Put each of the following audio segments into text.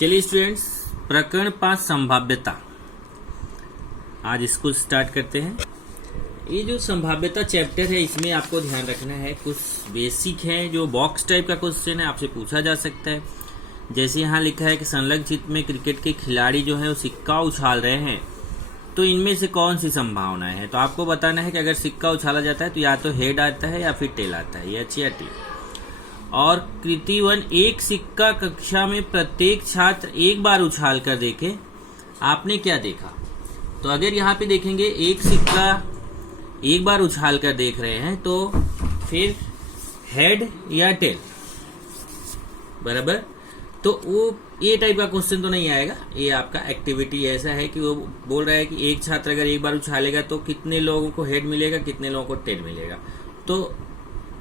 चलिए स्टूडेंट्स, प्रकरण 5 संभाव्यता आज इसको स्टार्ट करते हैं। ये जो संभाव्यता चैप्टर है इसमें आपको ध्यान रखना है, कुछ बेसिक है जो बॉक्स टाइप का क्वेश्चन है, आपसे पूछा जा सकता है। जैसे यहाँ लिखा है कि संलग्न चित्र में क्रिकेट के खिलाड़ी जो है वो सिक्का उछाल रहे हैं, तो इनमें से कौन सी संभावना है। तो आपको बताना है कि अगर सिक्का उछाला जाता है तो या तो हेड आता है या फिर टेल आता है, ये अच्छी आती है। और कृति 1, एक सिक्का कक्षा में प्रत्येक छात्र एक बार उछाल कर देखे, आपने क्या देखा। तो अगर यहाँ पे देखेंगे एक सिक्का एक बार उछाल कर देख रहे हैं तो फिर हेड या टेल, बराबर। तो वो ये टाइप का क्वेश्चन तो नहीं आएगा। ये आपका एक्टिविटी ऐसा है कि वो बोल रहा है कि एक छात्र अगर एक बार उछालेगा तो कितने लोगों को हेड मिलेगा, कितने लोगों को टेल मिलेगा। तो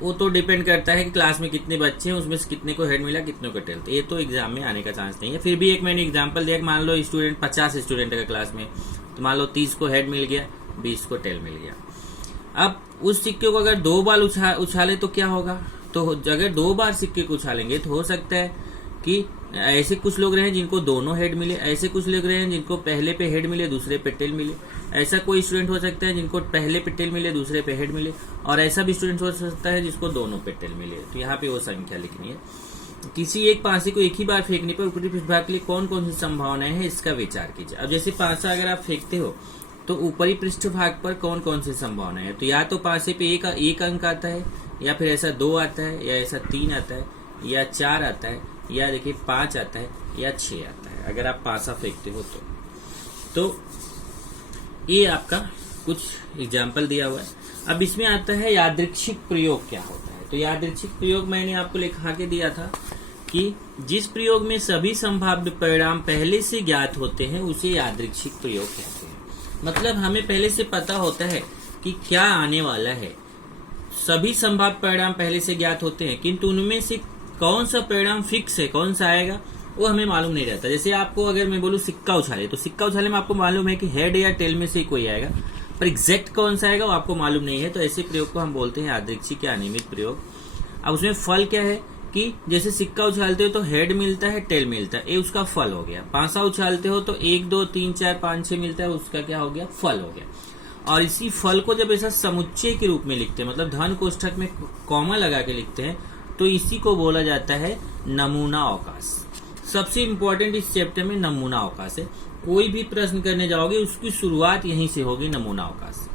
वो तो डिपेंड करता है कि क्लास में कितने बच्चे हैं, उसमें से कितने को हेड मिला, कितने को टेल। तो ये तो एग्जाम में आने का चांस नहीं है। फिर भी एक मैंने एग्जांपल दिया कि मान लो स्टूडेंट 50 स्टूडेंट है क्लास में, तो मान लो 30 को हेड मिल गया, 20 को टेल मिल गया। अब उस सिक्के को अगर 2 बार उछाले तो क्या होगा। तो अगर 2 बार सिक्के को उछालेंगे तो हो सकता है कि ऐसे कुछ लोग रहे जिनको दोनों हेड मिले, ऐसे कुछ लोग रहे जिनको पहले पे हेड मिले दूसरे पे टेल मिले, ऐसा कोई स्टूडेंट हो सकता है जिनको पहले पे टेल मिले दूसरे पे हेड मिले, और ऐसा भी स्टूडेंट हो सकता है जिसको दोनों पे टेल मिले। तो यहाँ पे वो संख्या लिखनी है। किसी एक पासे को एक ही बार फेंकने पर ऊपरी पृष्ठभाग के लिए कौन कौन सी संभावनाएं हैं, इसका विचार कीजिए। अब जैसे पासा अगर आप फेंकते हो तो ऊपरी पृष्ठभाग पर कौन कौन सी संभावनाएं है। तो या तो पासे पे एक अंक आता है, या फिर ऐसा 2 आता है, या ऐसा 3 आता है, या 4 आता है, या देखिए 5 आता है, या 6 आता है अगर आप पासा फेंकते हो तो ये आपका कुछ एग्जाम्पल दिया हुआ है। अब इसमें आता है यादृच्छिक प्रयोग क्या होता है। तो यादृच्छिक प्रयोग मैंने आपको लिखा के दिया था कि जिस प्रयोग में सभी संभाव्य परिणाम पहले से ज्ञात होते हैं उसे यादृच्छिक प्रयोग कहते हैं। मतलब हमें पहले से पता होता है कि क्या आने वाला है। सभी संभाव्य परिणाम पहले से ज्ञात होते हैं, किंतु उनमें से कौन सा परिणाम फिक्स है, कौन सा आएगा, वो हमें मालूम नहीं रहता। जैसे आपको अगर मैं बोलूं सिक्का उछाले, तो सिक्का उछाले में आपको मालूम है कि हेड या टेल में से कोई आएगा, पर एग्जैक्ट कौन सा आएगा वो आपको मालूम नहीं है। तो ऐसे प्रयोग को हम बोलते हैं यादृच्छिक या अनियमित प्रयोग। अब उसमें फल क्या है कि जैसे सिक्का उछालते हो तो हेड मिलता है, टेल मिलता है, ये उसका फल हो गया। पासा उछालते हो तो 1 2 3 4 5 6 मिलता है, उसका क्या हो गया, फल हो गया। और इसी फल को जब ऐसा समुच्चय के रूप में लिखते हैं, मतलब धन कोष्ठक में कॉमा लगा के लिखते हैं, तो इसी को बोला जाता है नमूना अवकाश। सबसे इंपॉर्टेंट इस चैप्टर में नमूना अवकाश है। कोई भी प्रश्न करने जाओगे उसकी शुरुआत यहीं से होगी, नमूना अवकाश।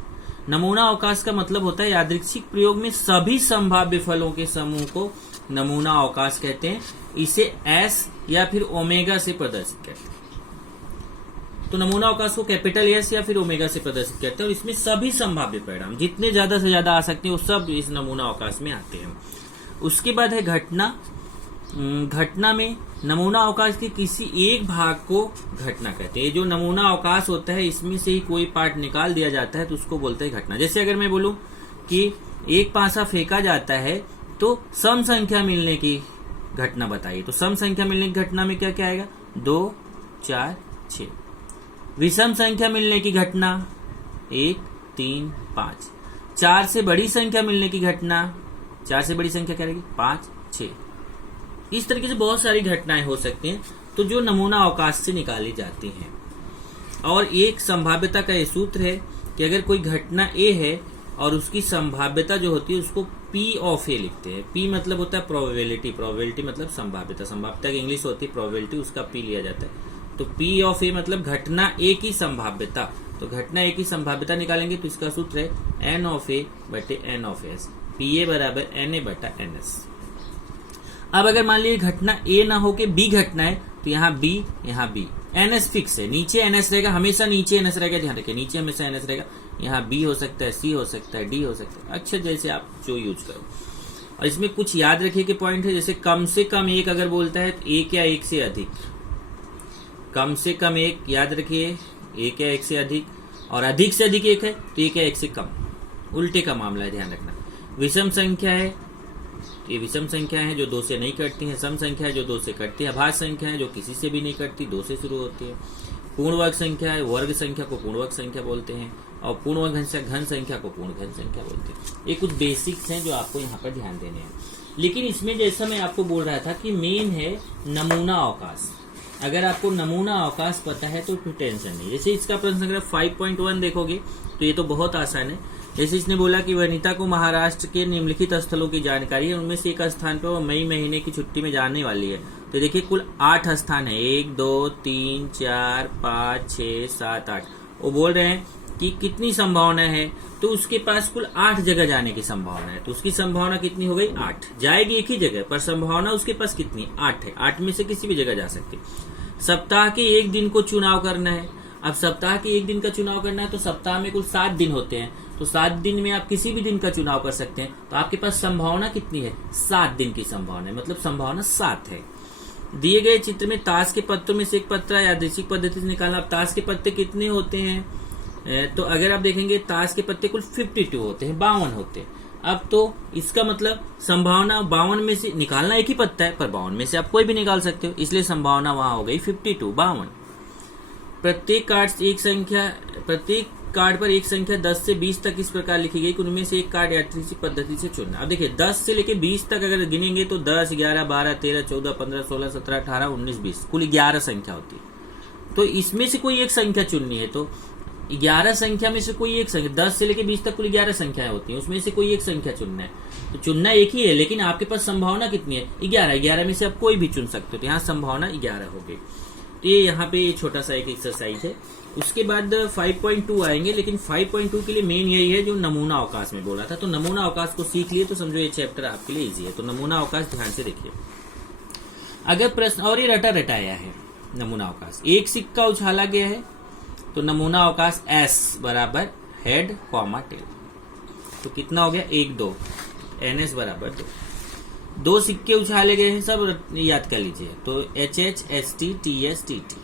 नमूना अवकाश का मतलब होता है यादृच्छिक प्रयोग में सभी संभाव्य फलों के समूह को नमूना अवकाश कहते हैं। इसे एस या फिर ओमेगा से प्रदर्शित करते हैं। तो नमूना अवकाश को कैपिटल एस या फिर ओमेगा से प्रदर्शित करते हैं, और इसमें सभी संभाव्य परिणाम जितने ज्यादा से ज्यादा आ सकते हैं वो सब इस नमूना अवकाश में आते हैं। उसके बाद है घटना। घटना में नमूना अवकाश के किसी एक भाग को घटना कहते हैं। जो नमूना अवकाश होता है इसमें से ही कोई पार्ट निकाल दिया जाता है तो उसको बोलते हैं घटना। जैसे अगर मैं बोलूं कि एक पासा फेंका जाता है तो सम संख्या मिलने की घटना बताइए। तो सम संख्या मिलने की घटना में क्या क्या आएगा, 2 4 6। विषम संख्या मिलने की घटना 1 3 5। 4 से बड़ी संख्या मिलने की घटना, 4 से बड़ी संख्या क्या रहेगी, 5 6। इस तरीके से बहुत सारी घटनाएं हो सकती हैं, तो जो नमूना अवकाश से निकाली जाती हैं। और एक संभाव्यता का ये सूत्र है कि अगर कोई घटना ए है और उसकी संभाव्यता जो होती है उसको पी ऑफ ए लिखते हैं। पी मतलब होता है प्रोबेबिलिटी, प्रोबेबिलिटी मतलब संभाव्यता, संभाव्यता की इंग्लिश होती है प्रोबेबिलिटी, उसका पी लिया जाता है। तो पी ऑफ ए मतलब घटना ए की संभाव्यता। तो घटना ए की संभाव्यता निकालेंगे तो इसका सूत्र है एन ऑफ ए बटे N of S, P A बराबर एन ए बटा एन एस। अब अगर मान लीजिए घटना ए ना हो के बी घटना है, तो यहाँ बी, यहाँ बी, एन एस फिक्स है, नीचे एन एस रहेगा, हमेशा नीचे एन एस रहेगा, ध्यान रखिए नीचे हमेशा एन एस रहेगा। यहाँ बी हो सकता है, सी हो सकता है, डी हो सकता है, अच्छा जैसे आप जो यूज करो। और इसमें कुछ याद रखिए के पॉइंट है, जैसे कम से कम एक अगर बोलता है तो एक या एक से अधिक, कम से कम एक याद रखिए, एक या एक से अधिक, और अधिक से अधिक एक है तो एक या एक से कम, उल्टे का मामला है, ध्यान रखना। विषम संख्या है, ये विषम संख्या है जो 2 से नहीं कटती है। सम संख्या है जो 2 से कटती है। अभाज्य संख्या है जो किसी से भी नहीं कटती, 2 से शुरू होती है। पूर्ण वर्ग संख्या है, वर्ग संख्या को पूर्ण वर्ग संख्या बोलते हैं, और पूर्ण वर्ग घन संख्या को पूर्ण घन संख्या बोलते हैं। ये कुछ बेसिक्स हैं जो आपको यहाँ पर ध्यान देने हैं। लेकिन इसमें जैसा मैं आपको बोल रहा था कि मेन है नमूना अवकाश। अगर आपको नमूना अवकाश पता है तो कोई टेंशन नहीं। जैसे इसका प्रश्न संख्या 5.1 देखोगे तो ये तो बहुत आसान है। जैसे इसने बोला कि वनिता को महाराष्ट्र के निम्नलिखित स्थलों की जानकारी है, उनमें से एक स्थान पर वो मई महीने की छुट्टी में जाने वाली है। तो देखिए कुल 8 स्थान है, 1 2 3 4 5 6 7 8। वो बोल रहे हैं कि कितनी संभावना है, तो उसके पास कुल 8 जगह जाने की संभावना है। तो उसकी संभावना कितनी हो गई? 8। जाएगी एक ही जगह, पर संभावना उसके पास कितनी? 8 है। 8 में से किसी भी जगह जा सकती। सप्ताह के एक दिन को चुनाव करना है। अब सप्ताह के एक दिन का चुनाव करना है तो सप्ताह में कुल 7 दिन होते हैं, तो 7 दिन में आप किसी भी दिन का चुनाव कर सकते हैं। तो आपके पास संभावना कितनी है? 7 दिन की संभावना है, मतलब संभावना 7 है। दिए गए चित्र में ताश के पत्तों में से एक पत्ता यादृच्छिक पद्धति से निकालना। अब ताश के पत्ते कितने होते हैं? तो अगर आप देखेंगे ताश के पत्ते कुल 52 होते हैं, 52 होते हैं। अब तो इसका मतलब संभावना 52 में से निकालना एक ही पत्ता है, पर 52 में से आप कोई भी निकाल सकते हो, इसलिए संभावना वहां हो गई 52, 52। प्रत्येक कार्ड पर एक संख्या 10 से 20 तक इस प्रकार लिखी गई कि उनमें से एक कार्ड यादृच्छिक पद्धति से चुनना। अब देखिए 10 से लेके 20 तक अगर गिनेंगे तो 10, 11, 12, 13, 14, 15, 16, 17, 18, 19, 20 कुल 11 संख्या होती है। तो इसमें से कोई एक संख्या चुननी है। तो 11 संख्या में से कोई एक संख्या, 10 से लेके 20 तक कुल 11 संख्याएं होती हैं, उसमें से कोई एक संख्या चुनना है। तो चुनना एक ही है, लेकिन आपके पास संभावना कितनी है? 11। 11 में से आप कोई भी चुन सकते हो, तो यहाँ संभावना 11 हो गई। तो ये यहाँ पे छोटा सा एक एक्सरसाइज है। उसके बाद 5.2 आएंगे, लेकिन 5.2 के लिए मेन यही है जो नमूना अवकाश में बोला था। तो नमूना अवकाश को सीख लिए तो समझो ये चैप्टर आपके लिए इजी है। तो नमूना अवकाश ध्यान से देखिए। अगर प्रश्न, और ये रटा रटाया है नमूना अवकाश, एक सिक्का उछाला गया है तो नमूना अवकाश S बराबर हेड कॉमा टेल। तो कितना हो गया? 1 2, NS बराबर 2। 2 सिक्के उछाले गए हैं, सब याद कर लीजिए। तो HH ST TS TT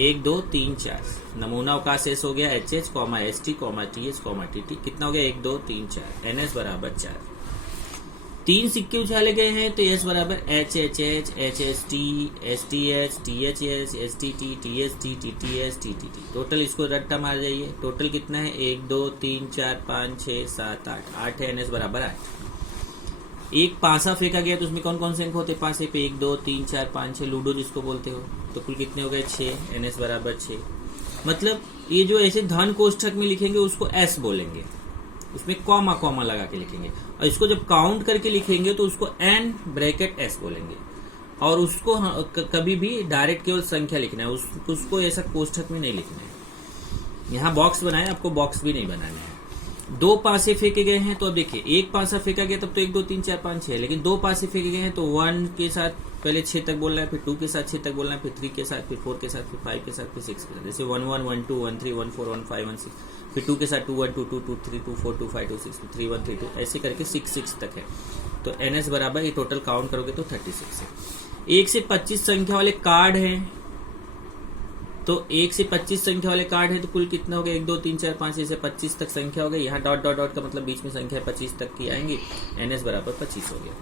1 2 3 4। नमूना अवकाश S हो गया HH, ST, TH, TT। कितना हो गया? 1 2 3 4। NS बराबर 4। 3 सिक्के उछाले गए हैं तो S बराबर HHH HST STH THS STT TST TTS TTT। Total इसको रट्टा मार जाइए। टोटल कितना है? 1 2 3 4 5 6 7 8। 8 है। NS बराबर 8। एक पासा फेंका गया तो उसमें कौन कौन से अंक होते हैं पासे पे? 1 2 3 4 5 6, लूडो जिसको बोलते हो। तो कुल कितने हो गए? 6। NS बराबर 6। मतलब ये जो ऐसे धन कोष्ठक में लिखेंगे उसको S बोलेंगे, उसमें कॉमा कॉमा लगा के लिखेंगे। और इसको जब काउंट करके लिखेंगे तो उसको N ब्रैकेट S बोलेंगे। और उसको कभी भी डायरेक्ट केवल संख्या लिखना है, उसको ऐसा कोष्ठक में नहीं लिखना है। यहाँ बॉक्स बनाए, आपको बॉक्स भी नहीं बनाना है। 2 पासे फेंके गए हैं तो अब देखिए, एक पासा फेंका गया तब तो 1 2 3 4 5 6, लेकिन 2 पासे फेंके गए हैं तो 1 के साथ पहले 6 तक बोलना है, फिर 2 के साथ 6 तक बोलना है, फिर 3 के साथ, फिर 4 के साथ, फिर 5 के साथ, फिर 6 के साथ। जैसे 1 1 1 2 1 3 1 4 1 5 1 6, फिर 2 के साथ 2 1 2 2 2 3 2 4 2 5 2 6 3 1 3 2, ऐसे करके 6 तक है। तो NS बराबर, ये टोटल काउंट करोगे तो 36 है। 1 से 25 संख्या वाले कार्ड हैं, तो 1 से 25 संख्या वाले कार्ड है तो कुल कितना हो गया? 1 2 3 4 5 6 से 25 तक संख्या हो गई। यहाँ डॉट डॉट डॉट का मतलब बीच में संख्या 25 तक की आएंगी। NS बराबर 25 हो गया।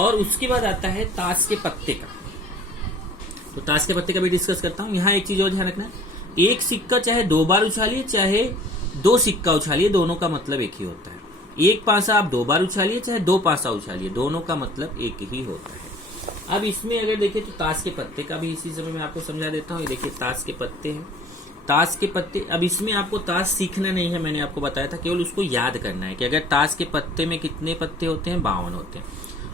और उसके बाद आता है ताश के पत्ते का। तो ताश के पत्ते का भी डिस्कस करता हूँ। यहाँ एक चीज और ध्यान रखना, एक सिक्का चाहे 2 बार उछालिए चाहे 2 सिक्का उछालिए, दोनों का मतलब एक ही होता है। एक पासा आप 2 बार उछालिए चाहे 2 पासा उछालिए, दोनों का मतलब एक ही होता है। अब इसमें अगर देखिए तो ताश के पत्ते का भी इसी समय मैं आपको समझा देता हूँ। ये देखिए ताश के पत्ते हैं, ताश के पत्ते। अब इसमें आपको ताश सीखना नहीं है, मैंने आपको बताया था, केवल उसको याद करना है कि अगर ताश के पत्ते में कितने पत्ते होते हैं? 52 होते हैं।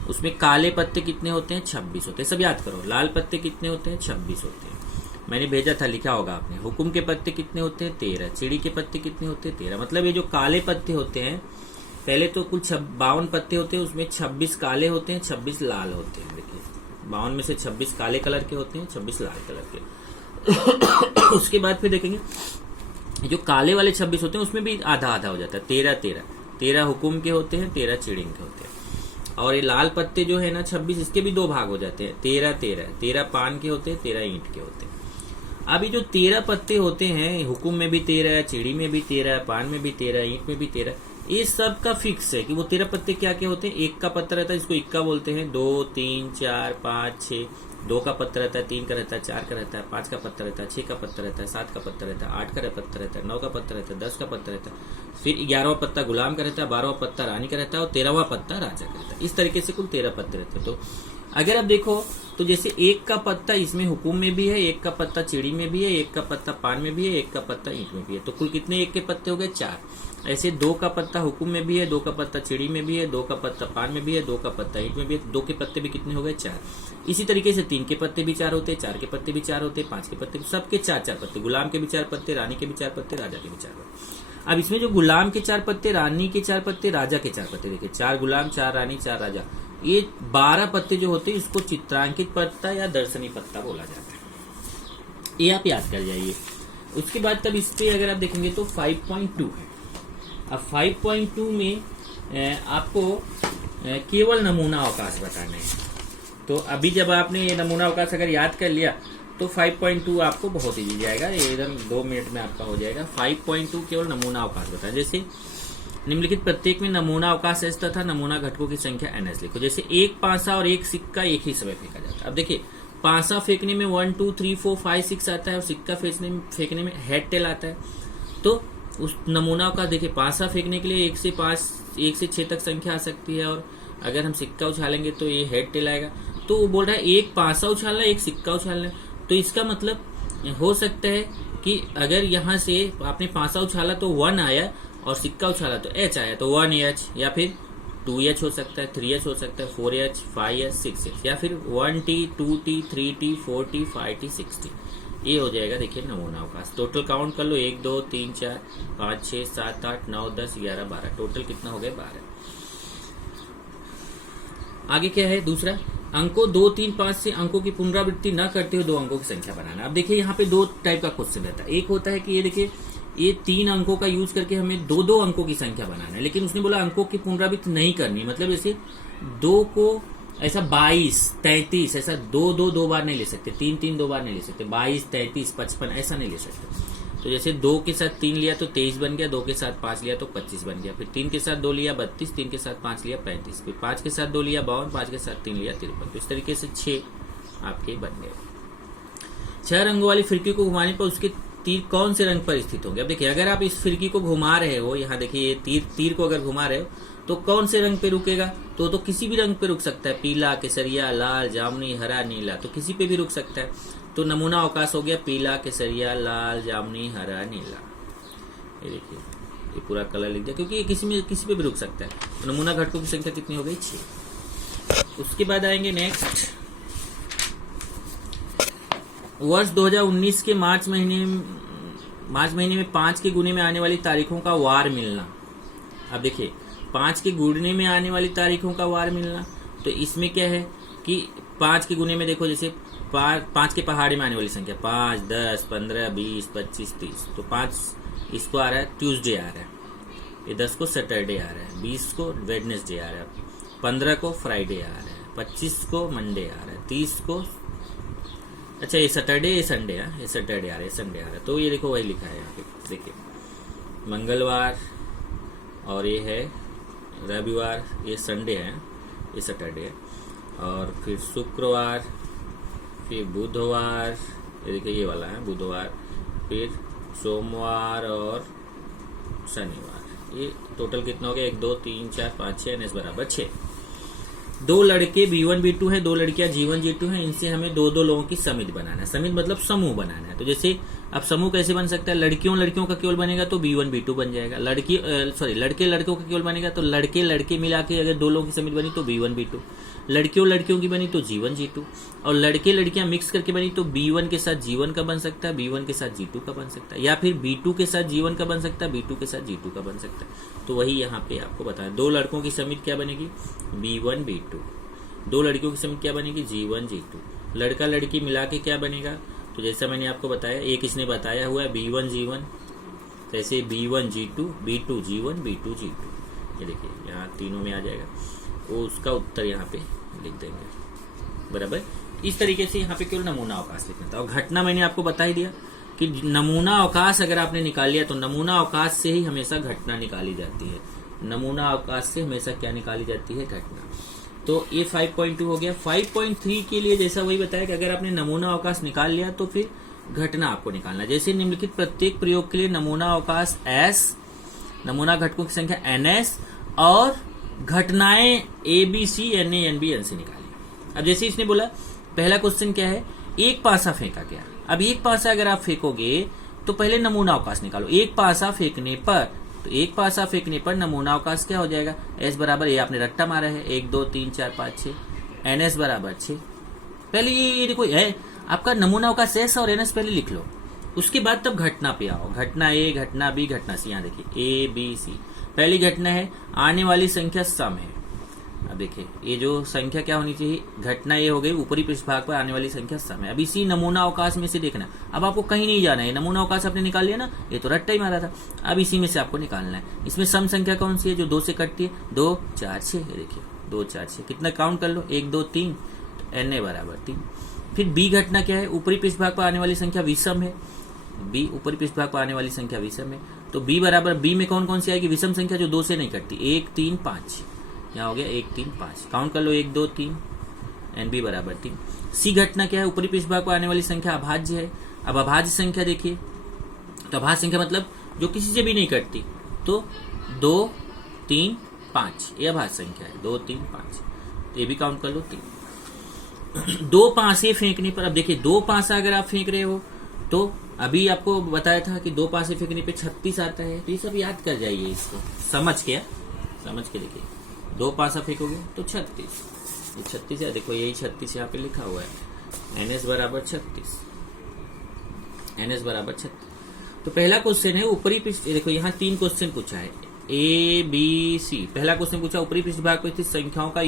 उसमें काले पत्ते कितने होते हैं? 26 होते हैं। सब याद करो। लाल पत्ते कितने होते हैं? 26 होते हैं। मैंने भेजा था, लिखा होगा आपने। हुकुम के पत्ते कितने होते हैं? 13। चिड़ी के पत्ते कितने होते हैं? 13। मतलब ये जो काले पत्ते होते हैं, पहले तो कुल 52 पत्ते होते हैं, उसमें 26 काले होते हैं, 26 लाल होते हैं। देखिए 52 में से 26 काले कलर के होते हैं, 26 लाल कलर के। उसके बाद फिर देखेंगे जो काले वाले 26 होते हैं उसमें भी आधा आधा हो जाता है, 13 हुकुम के होते हैं, 13 चिड़िंग के होते हैं। और ये लाल पत्ते जो है ना 26, इसके भी 2 भाग हो जाते हैं, 13 पान के होते हैं, 13 ईंट के होते हैं। अब ये जो 13 पत्ते होते हैं, हुकुम में भी 13, चिड़ी में भी 13, पान में भी 13, ईंट में भी 13, ये सब का फिक्स है कि वो 13 पत्ते क्या क्या होते हैं। 1 का पत्ता रहता है, इसको इक्का बोलते हैं। 2 3 4 5 6, 2 का पत्ता रहता है, 3 का रहता है, 4 का रहता है, 5 का पत्ता रहता है, 6 का पत्ता रहता है, 7 का पत्ता रहता है, 8 का पत्ता रहता है, 9 का पत्ता रहता है, 10 का पत्ता रहता है, फिर 11वां पत्ता गुलाम का रहता है, 12वां पत्ता रानी का रहता है और 13वां पत्ता राजा का रहता है। इस तरीके से कुल 13 पत्ते रहते हैं। तो अगर आप देखो तो जैसे एक का पत्ता इसमें हुकुम में भी है, एक का पत्ता चिड़ी में भी है, एक का पत्ता पान में भी है, एक का पत्ता ईंट में भी है, तो कुल कितने एक के पत्ते हो गए? 4। ऐसे 2 का पत्ता हुकुम में भी है, 2 का पत्ता चिड़ी में भी है, 2 का पत्ता पान में भी है, 2 का पत्ता ईंट में भी है, 2 के पत्ते भी कितने हो गए? 4। इसी तरीके से 3 के पत्ते भी 4 होते हैं, 4 के पत्ते भी 4 होते हैं, 5 के पत्ते, सबके 4-4 पत्ते, गुलाम के भी 4 पत्ते, रानी के भी 4 पत्ते, राजा के भी 4 पत्ते। अब इसमें जो गुलाम के 4 पत्ते, रानी के 4 पत्ते, राजा के 4 पत्ते, देखिए 4 गुलाम, 4 रानी, 4 राजा, ये 12 पत्ते जो होते हैं इसको चित्रांकित पत्ता या दर्शनी पत्ता बोला जाता है। ये आप याद कर जाइए। उसके बाद तब इस पे अगर आप देखेंगे तो 5.2 है। अब 5.2 में आपको केवल नमूना अवकाश बताना है। तो अभी जब आपने ये नमूना अवकाश अगर याद कर लिया तो 5.2 आपको बहुत ईजी जाएगा, एकदम 2 मिनट में आपका हो जाएगा। 5.2 केवल नमूना अवकाश बताए। जैसे निम्नलिखित प्रत्येक में नमूना अवकाश एस तथा नमूना घटकों की संख्या एनएस लिखो। जैसे एक पासा और एक सिक्का एक ही समय फेंका जाता है। अब देखिए पासा फेंकने में 1 2 3 4 5 6 आता है और सिक्का फेंकने में हेड टेल आता है। तो उस नमूना का देखिए पासा फेंकने के लिए 1 से 6 तक संख्या आ सकती है, और अगर हम सिक्का उछालेंगे तो ये हेड टेल आएगा। तो वो बोल रहा है एक पासा उछालना एक सिक्का उछालना, तो इसका मतलब हो सकता है कि अगर यहाँ से आपने पासा उछाला तो 1 आया और सिक्का उछाला तो h आया, तो 1h या फिर 2h हो सकता है, 3h हो सकता है, 4h, 5h, 6h, या फिर 1t, 2t, 3t, 4t, 5t, 6t। ये हो जाएगा देखिए नमूना अवकाश। टोटल काउंट कर लो 1 2 3 4 5 6 7 8 9 10 11 12, टोटल कितना हो गया? 12। आगे क्या है? दूसरा, अंकों 2 3 5 से अंकों की पुनरावृत्ति न करते हुए 2 अंकों की संख्या बनाना। अब देखिए यहाँ पे 2 टाइप का क्वेश्चन रहता है। एक होता है कि ये देखिए ये 3 अंकों का यूज करके हमें 2 अंकों की संख्या बनाना है, लेकिन उसने बोला अंकों की पुनरावृत्ति नहीं करनी। मतलब जैसे 2 को ऐसा 22 33 ऐसा 2 बार नहीं ले सकते, 3 2 बार नहीं ले सकते, 22 33 55 ऐसा नहीं ले सकते। तो जैसे 2 के साथ 3 लिया तो 23 बन गया, 2 के साथ 5 लिया तो 25 बन गया, फिर 3 के साथ 2 लिया 32, 3 के साथ 5 लिया 35, फिर 5 के साथ 2 लिया 52, 5 के साथ 3 लिया 53। तो इस तरीके से 6 आपके बन गए। 6 रंगों वाली फिरकी को घुमाने पर उसके तीर कौन से रंग पर स्थित होंगे? अब देखिए अगर आप इस फिरकी को घुमा रहे हो, यहाँ देखिए ये तीर को अगर घुमा रहे हो तो कौन से रंग पे रुकेगा? तो किसी भी रंग पे रुक सकता है, पीला, केसरिया, लाल, जामुनी, हरा, नीला, तो किसी पे भी रुक सकता है। तो नमूना अवकाश हो गया पीला, केसरिया, लाल, जामुनी, हरा, नीला। ये देखिए ये पूरा कलर लिख दिया क्योंकि ये किसी पे भी रुक सकता है। तो नमूना घटकों की संख्या कितनी हो गई? 6। उसके बाद आएंगे नेक्स्ट, वर्ष 2019 के मार्च महीने में 5 के गुणे में आने वाली तारीखों का वार मिलना। अब देखिए 5 के गुणे में आने वाली तारीखों का वार मिलना, तो इसमें क्या है कि 5 के गुणे में देखो जैसे 5 के पहाड़े में आने वाली संख्या 5 10 15 20 25 30, तो 5 इसको आ रहा है ट्यूसडे आ रहा है, ये 10 को सैटरडे आ रहा है, 20 को वेडनेसडे आ रहा है, 15 को फ्राइडे आ रहा है, 25 को मंडे आ रहा है, 30 को अच्छा ये सैटरडे ये संडे है, ये सैटरडे आ रहा है, संडे आ रहा है। तो ये देखो वही लिखा है यहाँ पे, देखिए मंगलवार और ये है रविवार, ये संडे है, ये सैटरडे है, और फिर शुक्रवार, फिर बुधवार, ये देखिए ये वाला है बुधवार, फिर सोमवार और शनिवार। ये टोटल कितना हो गया? 1 2 3 4 5 6 एनएस बराबर 6। 2 लड़के B1 B2 है, 2 लड़कियां G1 G2 है, इनसे हमें 2 लोगों की समिति बनाना है। समिति मतलब समूह बनाना है। तो जैसे अब समूह कैसे बन सकता है? लड़कियों का केवल बनेगा तो B1 B2 बन जाएगा, लड़के लड़कों का केवल बनेगा तो लड़के मिला के अगर 2 लोगों की समिति बनी तो B1 B2, लड़कियों की बनी तो G1 G2, और लड़के लड़कियां मिक्स करके बनी तो B1 के साथ G1 का बन सकता है, B1 के साथ G2 का बन सकता है, या फिर B2 के साथ G1 का बन सकता है, B2 के साथ G2 का बन सकता है। तो वही यहाँ पे आपको बताया। 2 लड़कों की समिति क्या बनेगी? B1 B2। 2 लड़कियों की समिति क्या बनेगी? G1 G2। लड़का लड़की मिला के क्या बनेगा? तो जैसा मैंने आपको बताया, एक इसने बताया हुआ है B1 G1, जैसे B1 G2, B2 G1, B2 G2। ये देखिए यहाँ तीनों में आ जाएगा, वो उसका उत्तर यहाँ पे लिख देंगे बराबर। इस तरीके से यहाँ पे केवल नमूना अवकाश लिखना था। और घटना मैंने आपको बता ही दिया कि नमूना अवकाश अगर आपने निकाल लिया तो नमूना अवकाश से ही हमेशा घटना निकाली जाती है। नमूना अवकाश से हमेशा क्या निकाली जाती है? घटना। तो ये 5.2 हो गया। 5.3 के लिए जैसा वही बताया कि अगर आपने नमूना अवकाश निकाल लिया तो फिर घटना आपको निकालना। जैसे निम्नलिखित प्रत्येक प्रयोग के लिए नमूना अवकाश S, नमूना घटकों की संख्या NS और घटनाएं ABC NA NB NC निकालिए। अब जैसे इसने बोला पहला क्वेश्चन क्या है, एक पासा फेंका गया। अब एक पासा अगर आप फेंकोगे तो पहले नमूना अवकाश निकालो। एक पासा फेंकने पर, तो एक पासा फेंकने पर नमूना अवकाश क्या हो जाएगा, एस बराबर, ये आपने रट्टा मारा है, 1 2 3 4 5 6, एनएस बराबर 6। पहले ये देखो है आपका नमूना अवकाश एस और एनएस पहले लिख लो, उसके बाद तब घटना पे आओ। घटना ए, घटना बी, घटना सी। यहाँ देखिए ए बी सी। पहली घटना है आने वाली संख्या सम है। अब देखिए ये जो संख्या क्या होनी चाहिए, घटना ये हो गई ऊपरी पृष्ठभाग पर आने वाली संख्या सम है। अब इसी नमूना अवकाश में से देखना, अब आपको कहीं नहीं जाना है, नमूना अवकाश आपने निकाल लिया ना, ये तो रट्टा ही मारा था। अब इसी में से आपको निकालना है। इसमें सम संख्या कौन सी है जो 2 से कटती है, 2 4 6। ये देखिए 2 4 6, कितना काउंट कर लो, 1 2 3, एन ए बराबर 3। फिर बी घटना क्या है, ऊपरी पृष्ठभाग पर आने वाली संख्या विषम है। बी ऊपरी पृष्ठभाग पर आने वाली संख्या विषम है, तो बी बराबर, बी में कौन कौन सी आएगी, विषम संख्या जो 2 से नहीं कटती, 1 3 5। यहाँ हो गया 1 3 5, काउंट कर लो 1 2 3, एन बी बराबर 3। सी घटना क्या है, ऊपरी पृष्ठभाग पर आने वाली संख्या अभाज्य है। अब अभाज्य संख्या देखिए, तो अभाज्य संख्या मतलब जो किसी से भी नहीं कटती, तो 2 3 5 ये अभाज्य संख्या है, 2 3 5, तो ये भी काउंट कर लो 3। 2 पासे फेंकने पर, अब देखिए 2 पासा अगर आप फेंक रहे हो तो अभी आपको बताया था कि 2 पासे फेंकने पे 36 आता है, तो ये सब याद कर जाइए, इसको समझ के देखिए 2 पासा फेंकोगे तो 36, ये 36 है, देखो यही 36 यहाँ पे लिखा हुआ है, एनएस बराबर 36, एनएस बराबर 36। तो पहला क्वेश्चन है ऊपरी पृष्ठ, देखो यहाँ 3 क्वेश्चन पूछा है, ए बी सी। पहला क्वेश्चन पूछा ऊपरी पृष्ठभाग पर स्थित संख्याओं का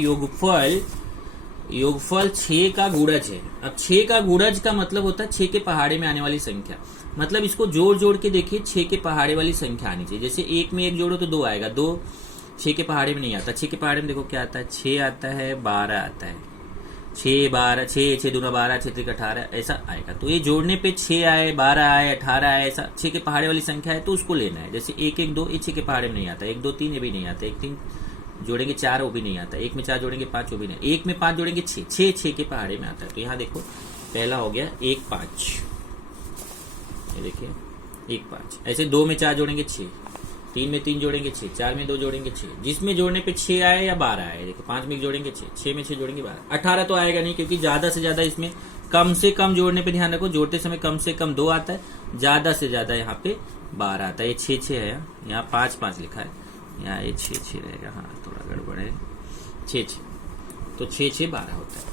योगफल 6 का गुणज है। अब 6 का गुणज का मतलब होता है 6 के पहाड़े में आने वाली संख्या, मतलब इसको जोड़ जोड़ के देखिए 6 के पहाड़े वाली संख्या आनी चाहिए। जैसे 1 में 1 जोड़ो तो 2 आएगा, 2 6 के पहाड़े में नहीं आता। 6 के पहाड़े में देखो क्या आता है, 6 आता है, 12 आता है, 6 12 6 6 दूना 12 6 3 18 ऐसा आएगा। तो ये जोड़ने पे 6 आए, 12 आए, 18 आए, ऐसा 6 के पहाड़े वाली संख्या है तो उसको लेना है। जैसे 1 1 2 ये 6 के पहाड़े में नहीं आता, 1 2 3 ये भी नहीं आता, 1 3 जोड़ेंगे 4 वो भी नहीं आता, 1 में 4 जोड़ेंगे 5 वो भी नहीं, 1 में 5 जोड़ेंगे 6 6 के पहाड़े में आता है। तो यहाँ देखो पहला हो गया 1 5, ये देखिए 1 5। ऐसे 2 में 4 जोड़ेंगे 6, 3 में 3 जोड़ेंगे 6, 4 में 2 जोड़ेंगे 6, जिसमें जोड़ने पे 6 आए या 12 आए। देखो 5 में जोड़ेंगे 6, 6 में 6 जोड़ेंगे 12, 18 तो आएगा नहीं, क्योंकि ज्यादा से ज्यादा इसमें कम से कम जोड़ने पे ध्यान रखो, जोड़ते समय कम से कम 2 आता है, ज्यादा से ज्यादा यहाँ पे 12 आता है। ये 6 6 है, यहाँ 5 5 लिखा है, यहाँ ये 6 6 रहेगा, हाँ थोड़ा गड़बड़ है, 6 6, तो 6 6 12 होता है।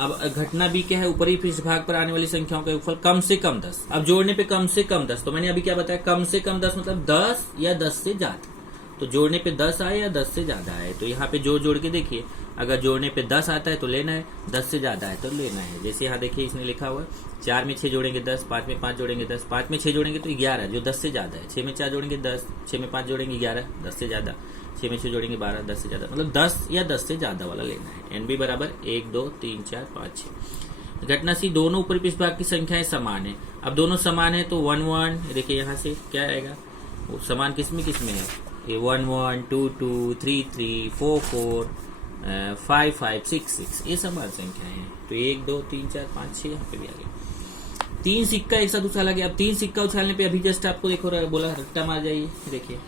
अब घटना भी क्या है, ऊपरी पृष्ठभाग पर आने वाली संख्याओं का योगफल कम से कम 10। अब जोड़ने पे कम से कम 10, तो मैंने अभी क्या बताया, कम से कम 10 मतलब 10 या 10 से ज्यादा। तो जोड़ने पे 10 आए या 10 से ज्यादा आए, तो यहाँ पे जोड़ जोड़ के देखिए, अगर जोड़ने पे 10 आता है तो लेना है, 10 से ज्यादा है तो लेना है। जैसे यहाँ देखिए इसने लिखा हुआ है 4 में 6 जोड़ेंगे 10, 5 में 5 जोड़ेंगे 10, 5 में 6 जोड़ेंगे तो 11 जो 10 से ज्यादा है, 6 में 4 जोड़ेंगे 10, 6 में 5 जोड़ेंगे 11 10 से ज्यादा, 6 में 6 जोड़ेंगे 12 10 से ज्यादा, मतलब 10 या 10 से ज्यादा वाला लेना है। एनबी बराबर 1 2 3 4 5 6। घटना सी, दोनों ऊपरी पृष्ठभाग की संख्याएं समान है। अब दोनों समान है तो 1 1, देखिए यहाँ से क्या आएगा, वो समान किसमें है, ये 1 1 2 2 3 3 4 4 5 5 6 6 ये समान संख्याएं हैं। तो 1 2 3 4 5 6 यहाँ पे भी आ गया। 3 सिक्का एक साथ उछाला गया। अब 3 सिक्का उछालने पे अभी जस्ट आपको देखो बोला रट्टा मार जाइए, देखिए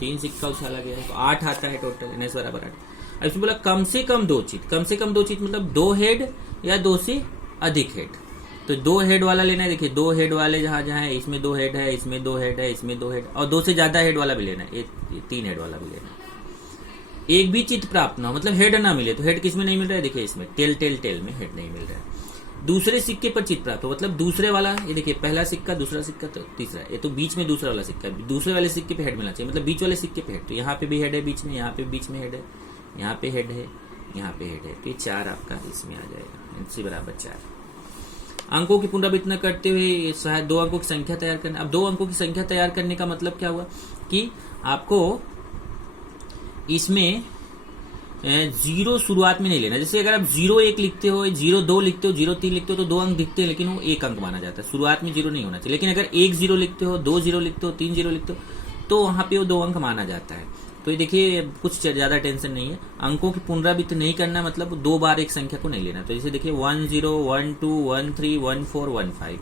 3 सिक्का उछाला गया है तो 8 आता है टोटल, एनएस बराबर 8। अब इसमें बोला कम से कम 2 चीज, कम से कम 2 चीज मतलब 2 हेड या 2 से अधिक हेड। तो 2 हेड वाला लेना है, देखिए 2 हेड वाले जहां जहां है, इसमें 2 हेड है, इसमें 2 हेड है, इसमें 2 हेड, और 2 से ज्यादा हेड वाला भी लेना है, 3 हेड वाला भी लेना है। एक भी चित्त प्राप्त ना हो, मतलब हेड ना मिले, तो हेड किसमें नहीं मिल रहा है, देखिए इसमें टेल में हेड नहीं मिल रहा है। दूसरे सिक्के पर चित्त प्राप्त हो, मतलब दूसरे वाला, ये देखिए पहला सिक्का, दूसरा सिक्का, तो तीसरा, ये तो बीच में दूसरा वाला सिक्का, दूसरे वाले सिक्के पे हेड मिलना चाहिए, मतलब बीच वाले सिक्के पे हेड। तो यहाँ पे भी हेड है बीच में, यहाँ पे बीच में हेड है, यहाँ पे हेड है, यहाँ पे हेड है, तो ये 4 आपका इसमें आ जाएगा, एनसी बराबर 4। अंकों की पुनरावृत्ति करते हुए शायद 2 अंकों की संख्या तैयार करना। अब 2 अंकों की संख्या तैयार करने का मतलब क्या हुआ कि आपको इसमें 0 शुरुआत में नहीं लेना। जैसे अगर आप 0 1 लिखते हो, 0 2 लिखते हो, 0 3 लिखते हो तो 2 अंक दिखते हैं, लेकिन वो 1 अंक माना जाता है, शुरुआत में 0 नहीं होना चाहिए। लेकिन अगर 1 0 लिखते हो, 2 0 लिखते हो, 3 0 लिखते हो तो वहां पे वो 2 अंक माना जाता है। तो ये देखिए कुछ ज्यादा टेंशन नहीं है, अंकों की पुनरावृत्ति नहीं करना, मतलब 2 बार एक संख्या को नहीं लेना। तो जैसे देखिए 1 0 1 2 1 3 1 4 1 5,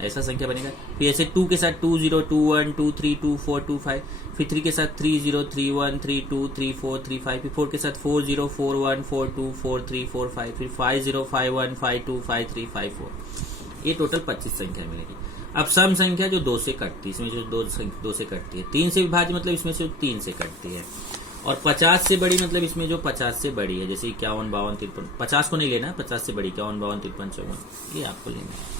ऐसा संख्या बनेगा। फिर ऐसे 2 के साथ 2 0 2 1 2 3 2 4 2 5, फिर 3 के साथ 3 0 3 1 3 2 3 4 3 5, फिर 4 के साथ 4 0 4 1 4 2 4 3 4 5, फिर 5 0 5 1 5 2 5 3 5 4। ये टोटल 25 संख्या मिलेगी। अब सम संख्या जो 2 से कटती है, इसमें जो 2 से कटती है, 3 से विभाज्य मतलब इसमें से 3 से कटती है, और 50 से बड़ी मतलब इसमें जो 50 से बड़ी है, जैसे 51 52 53, 50 को नहीं लेना, 50 से बड़ी 51 52 53 54, ये आपको लेना है।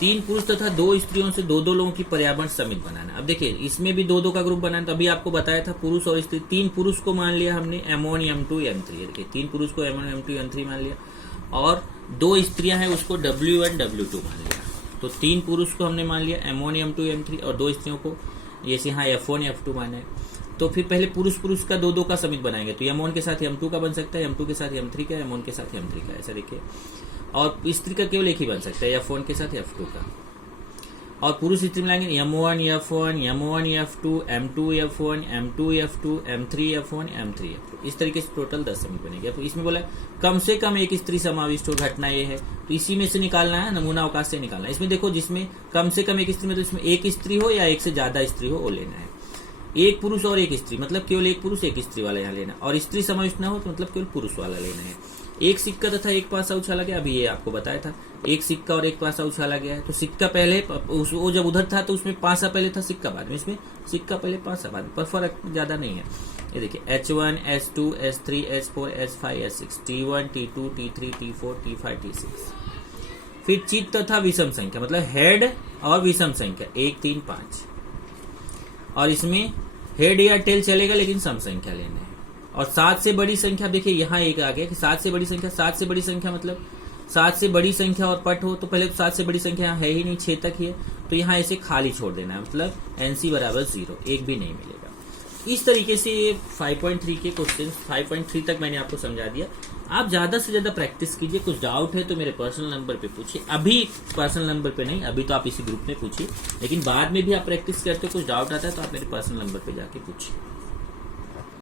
3 पुरुष तथा 2 स्त्रियों से 2 लोगों की पर्यावरण समिति बनाना। अब देखिए इसमें भी 2 का ग्रुप बनाना, तभी आपको बताया था पुरुष और स्त्री। 3 पुरुष को मान लिया हमने M1 M2 M3, देखिए 3 पुरुष को M1 M2 M3 मान लिया, और 2 स्त्रियां हैं उसको W1 W2 मान लिया। तो 3 पुरुष को हमने मान लिया M1 M2 M3, और 2 स्त्रियों को जैसे यहाँ F1 F2 माना है। तो फिर पहले पुरुष का 2 का समिति बनाएंगे, तो M1 के साथ M2 का बन सकता है, M2 के साथ M3 का, M1 के साथ M3 का, ऐसा देखिए। और स्त्री का केवल एक ही बन सकता है, F1 के साथ F2 का। और पुरुष स्त्री मिलाएंगे M1 F1 M1 F2 M2 F1 M2 F2 M3 F1 M3 F2, इस तरीके से टोटल 10 समिति बनेगी। तो इसमें बोला कम से कम एक स्त्री समाविष्ट हो, घटना ये है, तो इसी में से निकालना है, नमूना अवकाश से निकालना है। इसमें देखो जिसमें कम से कम एक स्त्री मतलब इसमें एक स्त्री हो या एक से ज्यादा स्त्री हो वो लेना है। एक पुरुष और एक स्त्री मतलब केवल एक पुरुष एक स्त्री वाला यहाँ लेना, और स्त्री समाविष्ट ना हो तो मतलब केवल पुरुष वाला लेना है। एक सिक्का तथा एक पासा उछाला गया, अभी ये आपको बताया था, एक सिक्का और एक पासा उछाला गया है। तो सिक्का पहले वो जब उधर था तो उसमें पासा पहले था, सिक्का बाद में, इसमें सिक्का पहले पासा बाद में, पर फर्क ज्यादा नहीं है। ये देखिए H1 H2 H3 H4 H5 H6 T1 T2 T3 T4 T5 T6। फिर चित तथा विषम संख्या मतलब हेड और विषम संख्या 1 3 5, और इसमें हेड या टेल चलेगा लेकिन सम संख्या लेना है। और 7 से बड़ी संख्या, देखिए यहाँ एक आ गया कि 7 से बड़ी संख्या, 7 से बड़ी संख्या मतलब 7 से बड़ी संख्या और पट हो, तो पहले 7 से बड़ी संख्या यहाँ है ही नहीं, 6 तक ही है, तो यहाँ ऐसे खाली छोड़ देना है, मतलब NC बराबर 0, एक भी नहीं मिलेगा। इस तरीके से ये 5.3 के क्वेश्चन 5.3 तक मैंने आपको समझा दिया। आप ज्यादा से ज्यादा प्रैक्टिस कीजिए, कुछ डाउट है तो मेरे पर्सनल नंबर पे पूछिए, अभी पर्सनल नंबर पे नहीं, अभी तो आप इसी ग्रुप में पूछिए, लेकिन बाद में भी आप प्रैक्टिस करते हो, कुछ डाउट आता है तो आप मेरे पर्सनल नंबर पे जाके पूछिए।